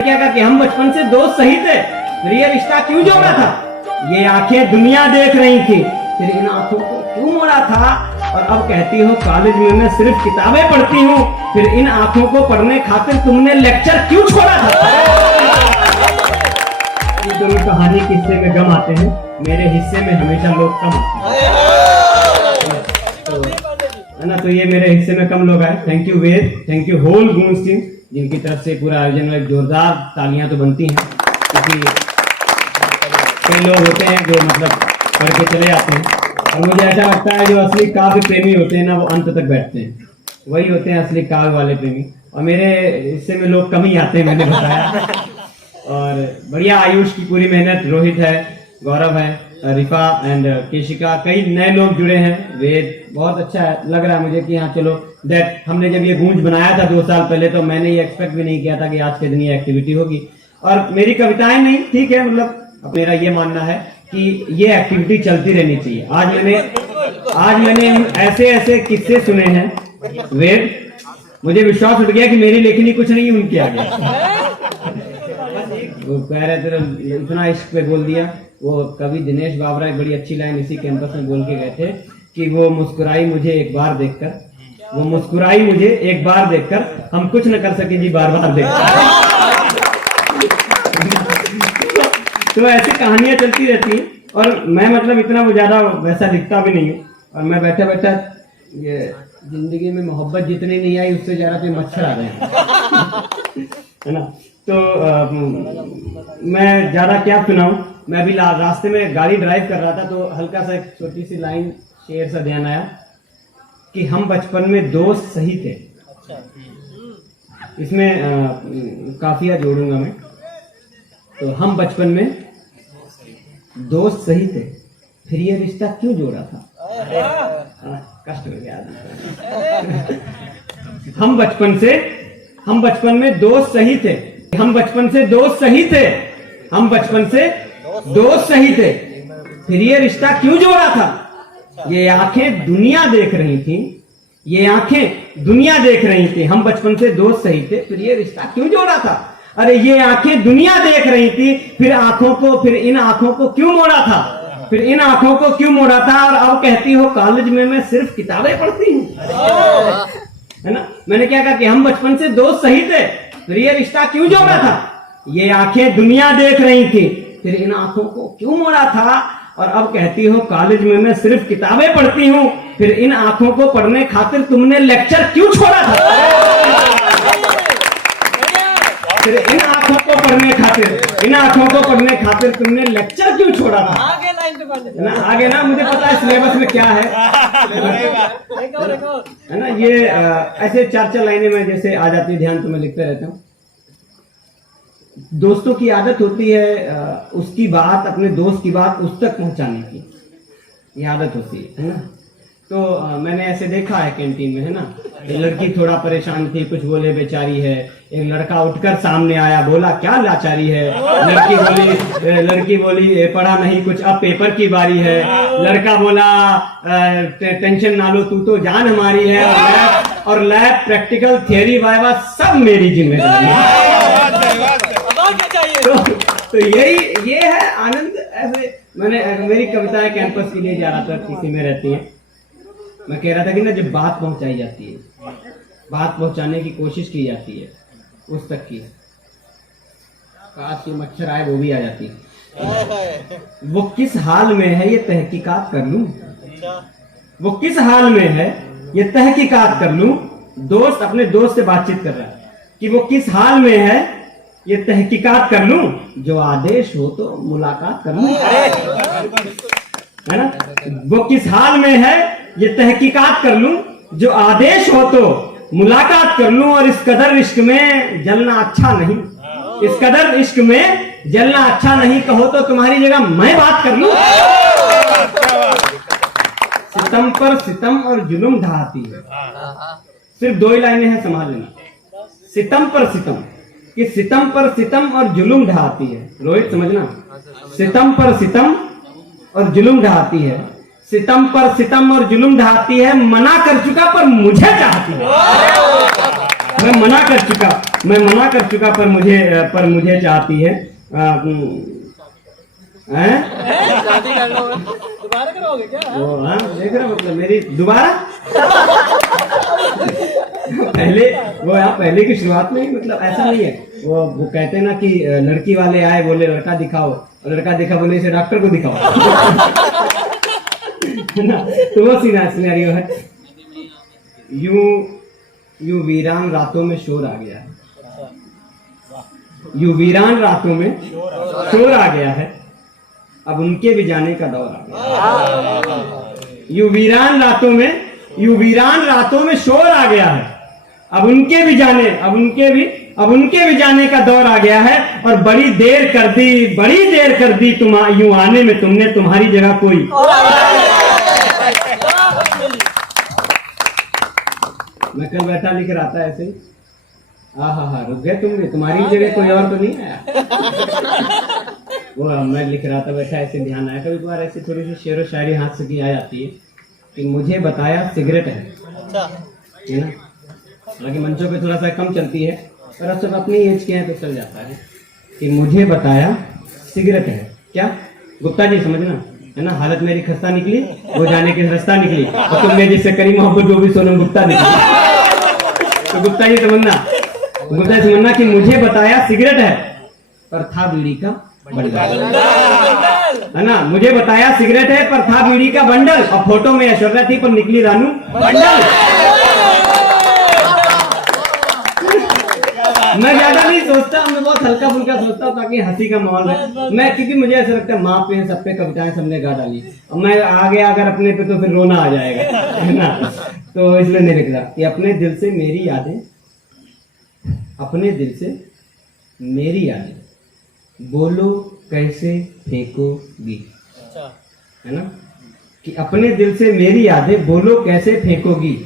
क्या कहा कि हम बचपन से दोस्त सही थे, फिर ये रिश्ता क्यों जोड़ा था? ये आंखें दुनिया देख रही थी, फिर इन आंखों को क्यों मोड़ा था? और अब कहती हो कॉलेज में मैं सिर्फ किताबें पढ़ती हूँ, फिर इन आंखों को पढ़ने खातिर तुमने लेक्चर क्यों छोड़ा था? ये दोनों कहानी के हिस्से में गम आते हैं, मेरे हिस्से में हमेशा लोग कम आते हैं, तो है ना। तो ये मेरे हिस्से में कम लोग आए। Thank you Ved, thank you whole Goonj team, जिनकी तरफ से पूरा आयोजन में जोरदार तालियां तो बनती हैं, क्योंकि कई लोग होते हैं जो मतलब पढ़ के चले जाते हैं, और मुझे ऐसा लगता है जो असली काव्य प्रेमी होते हैं ना, वो अंत तक बैठते हैं, वही होते हैं असली काव्य वाले प्रेमी। और मेरे हिस्से में लोग कम ही आते हैं, मैंने बताया। और बढ़िया, आयुष की पूरी मेहनत, रोहित है, गौरव है, रिफा एंड केशिका, कई नए लोग जुड़े हैं, वेद, बहुत अच्छा है, लग रहा है मुझे कि हाँ चलो दैट हमने जब ये गूंज बनाया था 2 साल पहले, तो मैंने ये एक्सपेक्ट भी नहीं किया था कि आज के दिन ये एक्टिविटी होगी। और मेरी कविताएं नहीं, ठीक है, मतलब मेरा ये मानना है कि ये एक्टिविटी चलती रहनी चाहिए। आज मैंने ऐसे ऐसे किस्से सुने हैं वेद, मुझे विश्वास उठ गया कि मेरी लेखनी कुछ नहीं, उनके आगे। वो कह रहे थे इतना इश्क पे बोल दिया, वो कवि दिनेश बाबरा एक बड़ी अच्छी लाइन इसी कैंपस में बोल के गए थे कि वो मुस्कुराई मुझे एक बार देखकर, वो मुस्कुराई मुझे एक बार देखकर, हम कुछ न कर सके जी बार बार देखकर। तो ऐसी कहानियां चलती रहती हैं, और मैं मतलब इतना वो ज्यादा वैसा दिखता भी नहीं हूँ, और मैं बैठा बैठा ये जिंदगी में मोहब्बत जितनी नहीं आई उससे ज्यादा पे मच्छर आ गए है ना। तो मैं ज्यादा क्या सुनाऊं, मैं अभी रास्ते में गाड़ी ड्राइव कर रहा था, तो हल्का सा एक छोटी सी लाइन, शेर सा ध्यान आया कि हम बचपन में दोस्त सही थे। इसमें काफिया जोड़ूंगा मैं, तो हम बचपन में दोस्त सही थे, फिर ये रिश्ता क्यों जोड़ा था? कष्ट हो गया। हम बचपन में दोस्त सही थे, हम बचपन से दोस्त सही थे, हम बचपन से दोस्त सही थे, फिर ये रिश्ता क्यों जोड़ा था? ये आंखें दुनिया देख रही थी, ये आंखें दुनिया देख रही थी, हम बचपन से दोस्त सही थे, फिर ये रिश्ता क्यों जोड़ा था? अरे ये आंखें दुनिया देख रही थी, फिर इन आंखों को क्यों मोड़ा था? फिर इन आंखों को क्यों मोड़ा था? और अब कहती हो कॉलेज में मैं सिर्फ किताबें पढ़ती हूँ, है ना। मैंने क्या कहा कि हम बचपन से दोस्त सही थे, फिर ये रिश्ता क्यों जोड़ा था? ये आंखें दुनिया देख रही थी, फिर इन आंखों को क्यों मोड़ा था? और अब कहती हो कॉलेज में मैं सिर्फ किताबें पढ़ती हूँ, फिर इन आंखों को पढ़ने खातिर तुमने लेक्चर क्यों छोड़ा था? फिर इन आंखों को पढ़ने खातिर तुमने लेक्चर क्यों छोड़ा था? आगे ना मुझे पता है सिलेबस में क्या है ना। ये ऐसे 4 लाइनें में जैसे आ जाती है ध्यान, तो मैं लिखते रहता हूँ। दोस्तों की आदत होती है उसकी बात, अपने दोस्त की बात उस तक पहुंचाने की, ये आदत होती है ना। तो मैंने ऐसे देखा है कैंटीन में, है ना, एक लड़की थोड़ा परेशान थी, कुछ बोले बेचारी है, एक लड़का उठकर सामने आया, बोला क्या लाचारी है? लड़की बोली पढ़ा नहीं कुछ, अब पेपर की बारी है। लड़का बोला टेंशन ना लो, तू तो जान हमारी है, और लैब प्रैक्टिकल थियरी वाइवा सब मेरी जिम्मेदारी है। तो ये है आनंद। ऐसे मेरी कविताएं कैंपस के लिए ज्यादातर इसी में रहती हैं। मैं कह रहा था कि ना, जब बात पहुंचाई जाती है, बात पहुंचाने की कोशिश की जाती है उस तक की, काश ये मच्छर आए वो भी आ जाती है। वो किस हाल में है ये तहकीकात कर लूं, वो किस हाल में है ये तहकीकात कर लूं। दोस्त अपने दोस्त से बातचीत कर रहा है कि वो किस हाल में है ये तहकीकात कर लूं, जो आदेश हो तो मुलाकात कर लूं, है ना। वो किस हाल में है ये तहकीकात कर लूं, जो आदेश हो तो मुलाकात कर लूं। और इस कदर इश्क में जलना अच्छा नहीं, इस कदर इश्क में जलना अच्छा नहीं, कहो तो तुम्हारी जगह मैं बात कर लूं। सितम पर सितम और जुल्म ढाती है, सिर्फ 2 ही लाइनें हैं, संभाल लेना। सितम पर सितम, कि सितम पर सितम और जुल्म ढाती है। रोहित समझना, सितम पर सितम और जुल्म ढाती है, सितम पर सितम और जुल्म ढाती है, मना कर चुका पर मुझे चाहती है। मैं मना कर चुका पर मुझे चाहती है। शादी कर लो, दोबारा करोगे क्या? वो हाँ देख रहे हो, मतलब मेरी दोबारा पहले की शुरुआत में ही, मतलब ऐसा नहीं है। वो कहते हैं ना कि लड़की वाले आए, बोले लड़का दिखाओ, और लड़का देखा, बोले इसे डॉक्टर को दिखाओ। है ना, तो वो सिनेरियो है। यूं वीरान रातों में शोर आ गया है, यूं वीरान रातों में शोर आ गया है, अब उनके भी जाने का दौर आ गया। यूं वीरान रातों में शोर आ गया है, अब उनके भी जाने का दौर आ गया है। और बड़ी देर कर दी तुम यूं आने में, तुमने तुम्हारी जगह कोई। मैं कल बैठा लिख रहा था ऐसे ही, हाँ रुक गए तुम भी, तुम्हारी जगह कोई और तो नहीं आया। वो मैं लिख रहा था बैठा, ऐसे ध्यान आया, कभी बार ऐसी थोड़ी सी शेरो शायरी हाथ से की आ जाती है कि मुझे बताया सिगरेट है ना। हालांकि मंचों पे थोड़ा सा कम चलती है, पर अब सब अपनी एज के हैं तो चल जाता है कि मुझे बताया सिगरेट है। क्या गुप्ता जी समझना है ना, हालत मेरी खस्ता निकली, वो जाने के रास्ता निकली, और तुमने जिससे करी मोहब्बत जो भी सोनम गुप्ता निकली। तो गुप्ता जी समझना कि मुझे बताया सिगरेट है पर था बीड़ी का बंडल, है ना। मुझे बताया सिगरेट है पर था बीड़ी का बंडल, और फोटो में ऐश्वर्या थी पर निकली रानू बंडल। मैं ज्यादा नहीं सोचता, मैं बहुत हल्का फुल्का सोचता हूँ ताकि हंसी का माहौल है। मैं क्योंकि मुझे ऐसा लगता है माँ पे सब पे कविताएं सबने गा डाली, और मैं आगे अगर अपने पे तो फिर रोना आ जाएगा, है ना। तो इसलिए नहीं लिख रहा कि अपने दिल से मेरी यादें बोलो कैसे फेंकोगी, है ना। कि अपने दिल से मेरी यादें बोलो कैसे फेंकोगी,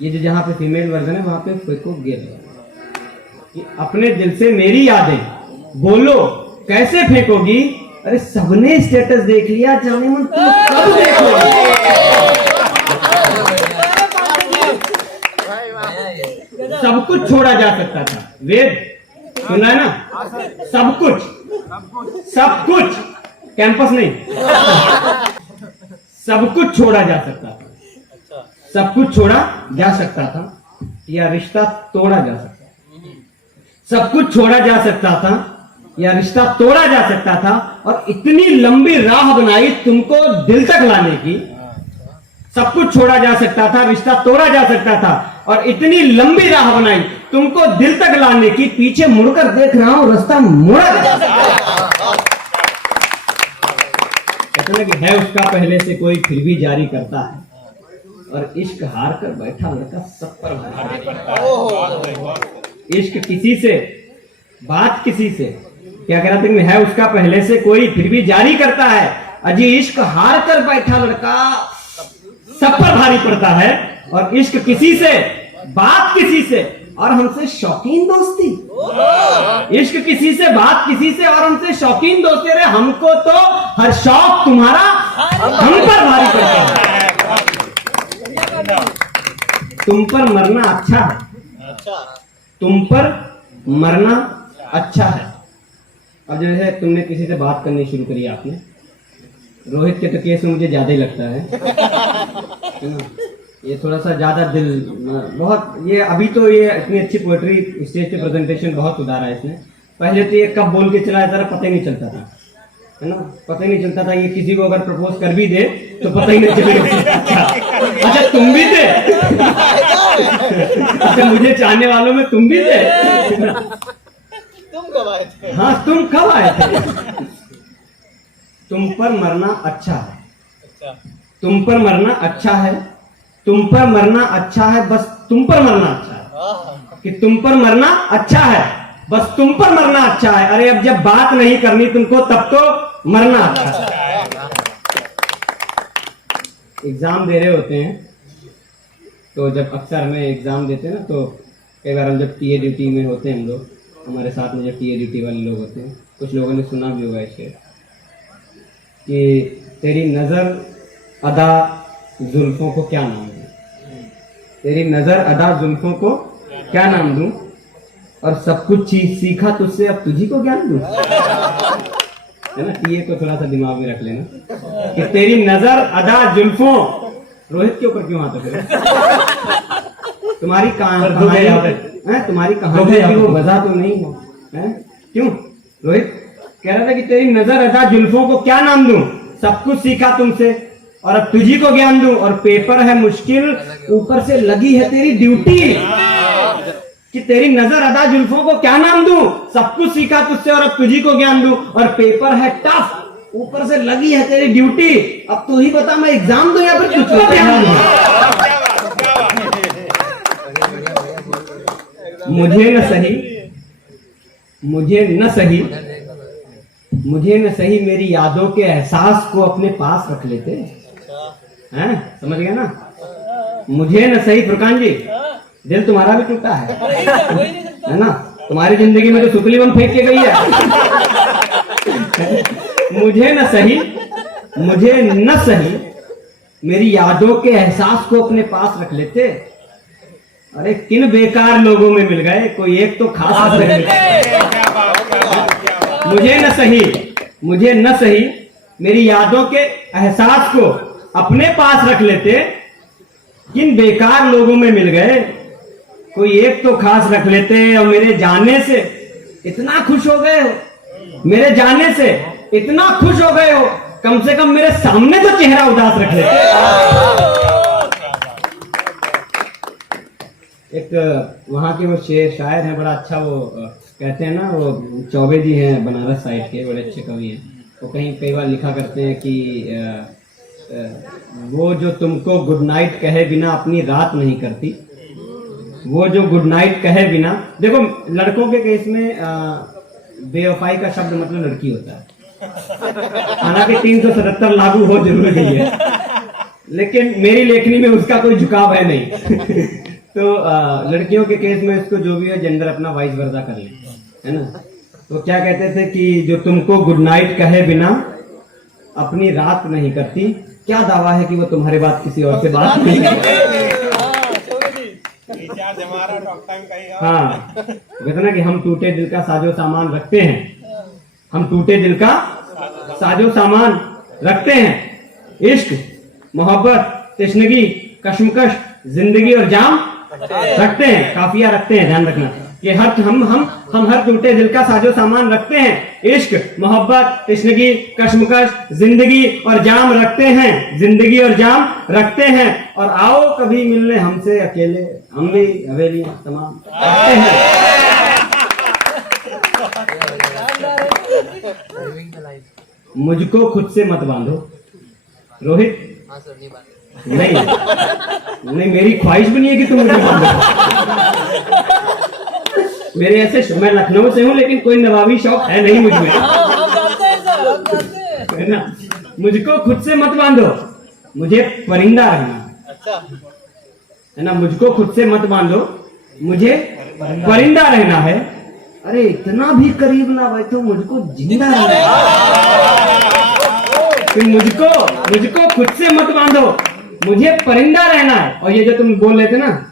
ये जो जहाँ पे फीमेल वर्जन है वहां पे फेंकोगे। कि अपने दिल से मेरी यादें बोलो कैसे फेंकोगी, अरे सबने स्टेटस देख लिया, जाने मन तुम कब देखोगी। सब कुछ छोड़ा जा सकता था, वेद सुना है ना, सब कुछ कैंपस नहीं, सब कुछ छोड़ा जा सकता था, सब कुछ छोड़ा जा सकता था, या रिश्ता तोड़ा जा सकता, सब कुछ छोड़ा जा सकता था या रिश्ता तोड़ा जा सकता था, और इतनी लंबी राह बनाई तुमको दिल तक लाने की। सब कुछ छोड़ा जा सकता था, रिश्ता तोड़ा जा सकता था, और इतनी लंबी राह बनाई तुमको दिल तक लाने की, पीछे मुड़कर देख रहा हूं रास्ता मोड़ा जा सकता। कहते ना कि है उसका पहले से कोई फिर भी जारी करता है, और इश्क हार कर बैठा लड़का सब पर भारी पड़ता है। इश्क किसी से, बात किसी से, क्या कह रहा था, है उसका पहले से कोई फिर भी जारी करता है, अजी इश्क हार कर बैठा लड़का सब पर भारी पड़ता है। और इश्क किसी से, बात किसी से, और हमसे शौकीन दोस्ती। इश्क किसी से, बात किसी से, और हमसे शौकीन दोस्ती। अरे हमको तो हर शौक तुम्हारा हम पर भारी पड़ता है। तुम पर मरना अच्छा है, तुम पर मरना अच्छा है। अब जैसे तुमने किसी से बात करनी शुरू करी आपने, रोहित के तो केस में मुझे ज्यादा ही लगता है ना, ये थोड़ा सा ज्यादा दिल बहुत, ये अभी तो ये इतनी अच्छी पोएट्री स्टेज पे प्रेजेंटेशन बहुत सुधारा है इसने। पहले तो ये कब बोल के चला जाता था पता ही नहीं चलता था, है ना, पता ही नहीं चलता था। ये किसी को अगर प्रपोज कर भी दे तो पता ही नहीं चलेगा। अच्छा तुम भी थे, अच्छा मुझे चाहने वालों में तुम भी थे, तुम कब आए थे? हाँ तुम कब आए थे। तुम पर मरना अच्छा है, तुम पर मरना अच्छा है, तुम पर मरना अच्छा है, बस तुम पर मरना अच्छा है। कि तुम पर मरना अच्छा है, बस तुम पर मरना अच्छा है। अरे अब जब बात नहीं करनी तुमको तब तो मरना अच्छा है। एग्जाम दे रहे होते हैं तो जब अक्सर हमें एग्जाम देते हैं ना, तो कई बार हम जब टीए ड्यूटी में होते हैं, हम लोग हमारे साथ में जब टीए ड्यूटी वाले लोग होते हैं, कुछ लोगों ने सुना भी होगा इसे कि तेरी नजर अदा जुल्फों को क्या नाम है, तेरी नजर अदा जुल्फों को क्या नाम दूं, और सब कुछ चीज सीखा तुझसे अब तुझी को ज्ञान दूं। है ना, ये तो थोड़ा सा दिमाग में रख लेना कि तेरी नजर अदा जुल्फों, रोहित के ऊपर क्यों आता फिर? तुम्हारी तुम्हारी कहानी की वो वजह तो नहीं है? क्यों रोहित कह रहा था कि तेरी नजर अदा जुल्फों को क्या नाम दूं, सब कुछ सीखा तुमसे और अब तुझी को ज्ञान दूं, और पेपर है मुश्किल ऊपर से लगी है तेरी ड्यूटी, कि तेरी नजर अदा जुल्फों को क्या नाम दूं, सब कुछ सीखा तुझसे और अब तुझी को ज्ञान दूं, और पेपर है टफ ऊपर से लगी है तेरी ड्यूटी, अब तू ही बता मैं एग्जाम दूं या फिर तुझको ज्ञान दूं। मुझे न सही मेरी यादों के एहसास को अपने पास रख लेते हैं, समझ गया ना? मुझे न सही फुरकान जी, दिल तुम्हारा भी टूटा है ना? तुम्हारी जिंदगी में तो सुतली बम फेंक के गई है। मुझे न सही मेरी यादों के एहसास को अपने पास रख लेते, अरे किन बेकार लोगों में मिल गए, कोई एक तो खास मिल गए। मुझे न सही मेरी यादों के एहसास को अपने पास रख लेते, किन बेकार लोगों में मिल गए, कोई एक तो खास रख लेते, और मेरे जाने से इतना खुश हो गए हो, मेरे जाने से इतना खुश हो गए हो, कम से कम मेरे सामने तो चेहरा उदास रख लेते। एक वहां के वो शायर हैं, बड़ा अच्छा वो कहते हैं ना, वो चौबे जी हैं बनारस साइड के, बड़े अच्छे कवि हैं। वो कई बार लिखा करते हैं कि वो जो तुमको गुड नाइट कहे बिना अपनी रात नहीं करती, वो जो गुड नाइट कहे बिना, देखो लड़कों के केस में बेवफाई का शब्द मतलब लड़की होता है, हालांकि 377 लागू हो जरूरी है, लेकिन मेरी लेखनी में उसका कोई झुकाव है नहीं। तो लड़कियों के केस में इसको जो भी है जेंडर अपना वाइस वर्सा कर ले, है ना? तो क्या कहते थे कि जो तुमको गुड नाइट कहे बिना अपनी रात नहीं करती, क्या दावा है कि वो तुम्हारे बाद किसी और से बात नहीं करती। हाँ, कहते ना कि हम टूटे दिल का साजो सामान रखते हैं, हम टूटे दिल का साजो सामान रखते हैं, इश्क मोहब्बत तशनगी कश्मकश जिंदगी और जाम रखते हैं, काफिया रखते हैं, ध्यान रखना कि हम हर टूटे दिल का साजो सामान रखते हैं, इश्क मोहब्बत तशनगी कश्मकश जिंदगी और जाम रखते हैं, जिंदगी और जाम रखते हैं, और आओ कभी मिलने हमसे अकेले, हम भी हवेलियां तमाम रखते हैं। मुझको खुद से मत बांधो रोहित, नहीं मेरी ख्वाहिश भी नहीं है कि तुम मुझे बांधो। मेरे ऐसे, मैं लखनऊ से हूँ लेकिन कोई नवाबी शौक है नहीं मुझ में, है ना? मुझको खुद से मत बांधो, मुझे परिंदा रहना है ना? मुझको खुद से मत बांधो, मुझे परिंदा रहना है, अरे इतना भी करीब ना बैठो, मुझको जिंदा रहना है। मुझको खुद से मत बांधो, मुझे परिंदा रहना है। और ये जो तुम बोल रहे थे ना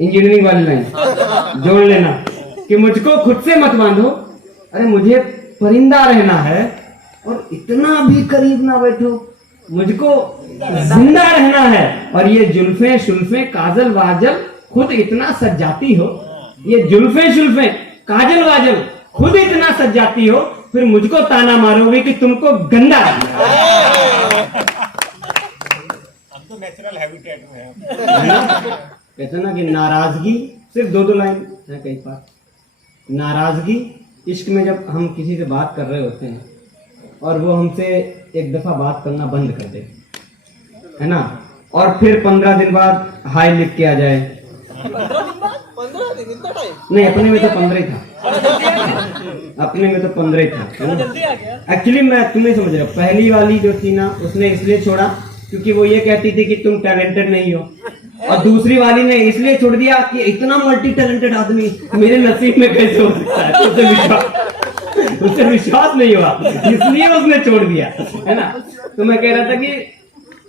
इंजीनियरिंग वाली लाइन, जोड़ लेना कि मुझको खुद से मत बांधो, अरे मुझे परिंदा रहना है, और इतना भी करीब ना बैठो, मुझको जिंदा रहना है। और ये जुल्फे शुल्फे काजल वाजल खुद इतना सज जाती हो, ये जुल्फे शुल्फे काजल वाजल खुद इतना सज जाती हो, फिर मुझको ताना मारोगे कि तुमको गंदा रहना है। तो नेचुरल हैबिटेट में है। कहते ना कि नाराजगी, सिर्फ दो लाइन है कई बार, नाराजगी इश्क में जब हम किसी से बात कर रहे होते हैं और वो हमसे एक दफा बात करना बंद कर दे, है ना, और फिर 15 दिन बाद हाय लिख के आ जाए। 15 दिन इतना टाइम? नहीं, अपने में तो 15 ही था, अपने में तो 15 ही था। जल्दी आ गया। एक्चुअली मैं तुम्हें समझ रहा हूँ, पहली वाली जो थी ना उसने इसलिए छोड़ा क्योंकि वो ये कहती थी कि तुम टैलेंटेड नहीं हो, और दूसरी वाली ने इसलिए छोड़ दिया कि इतना मल्टी टैलेंटेड आदमी मेरे नसीब में कैसे हो सकता है, उससे विश्वास नहीं हुआ, इसलिए उसने छोड़ दिया, है ना। तो मैं कह रहा था कि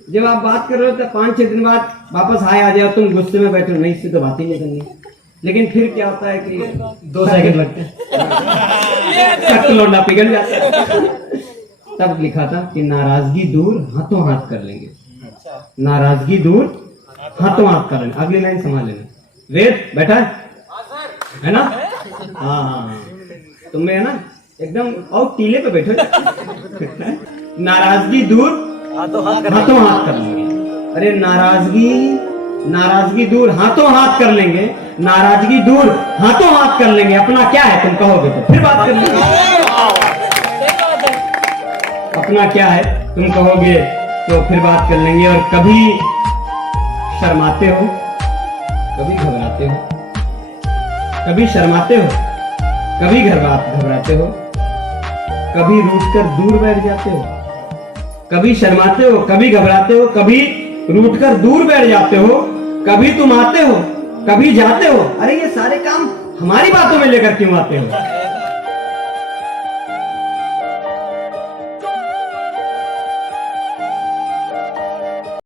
जब आप बात कर रहे हो तो 5-6 दिन बाद वापस हाय आ जाओ, तुम गुस्से में बैठो, नहीं इससे तो बात ही नहीं करनी, लेकिन फिर क्या होता है कि 2 सेकंड लगते हैं, सख्त लौंडा पिघल जाता है। तब लिखा था कि नाराजगी दूर हाथों हाथ कर लेंगे, नाराजगी दूर हाथों हाथ कर लेंगे। अगली लाइन संभाल लेना। वेद बैठा है ना? हाँ हाँ, तुम्हें है ना एकदम और टीले पे बैठो। नाराजगी दूर हाथों हाथ कर लेंगे। अरे नाराजगी दूर हाथों हाथ कर लेंगे, नाराजगी दूर हाथों हाथ कर लेंगे। अपना क्या है तुम कहोगे तो फिर बात कर लेंगे। अपना क्या है तुम कहोगे तो फिर बात कर लेंगे। और कभी शर्माते हो, कभी घबराते हो, कभी शर्माते हो, कभी घबराते हो, कभी रूठकर दूर बैठ जाते हो, कभी शर्माते हो, कभी घबराते हो, कभी रूठकर दूर बैठ जाते हो, कभी तुम आते हो, कभी जाते हो। अरे ये सारे काम हमारी बातों में लेकर क्यों आते हो?